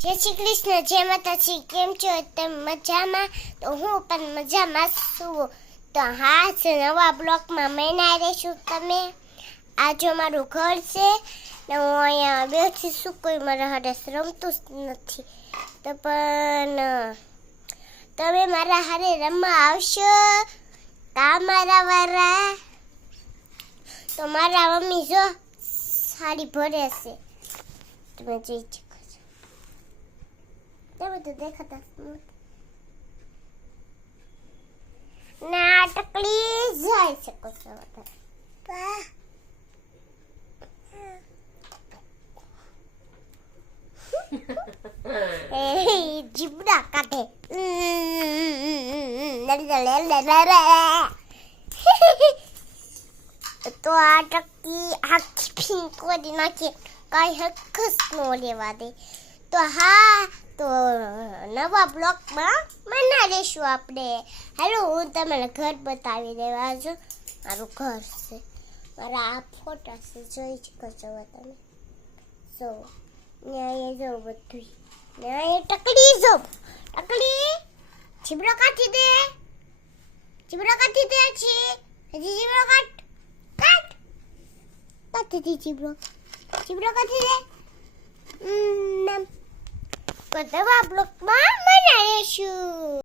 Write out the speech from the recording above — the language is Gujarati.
જય શ્રી કૃષ્ણ, જય માતાજી. કેમ છો તમે? મજામાં? તો હું પણ મજામાં છું. તો હા, નવા બ્લોગમાં મહિના રહેશું તમે. આ જો મારું ઘર છે ને હું અહીંયા બેઠી છું. કોઈ મારા હારે રમતું જ નથી. તો પણ તમે મારા હારે રમવા આવશો મારા વારા? તો મારા મમ્મી જો સાડી ભરે છે, તમે જોઈ શકો છો. બધું દેખાતા ના ટકલી જાય શકો છો. જીબડા કાઢે તો આ ટકી આખી ફીંક કરી નાખીએ, કઈ હકસ નો લેવા દે. તો હા, તો નવા બ્લોગમાં મના લેશું આપણે. હાલો, હું તમને ઘર બતાવી દેવા છું. મારું ઘર છે, મારા આ ફોટા છે, જોઈ શકો છો તમે. જો ત્યાં જો બધું, ત્યાં ટકડી જો ટકડી જીબડો કાઢી દે, જીબડો કાઢી દે છે. હજી જીબડો કાઢી દે, જીબડો કાઢી દે. નવા બ્લોગમાં મના લેશું.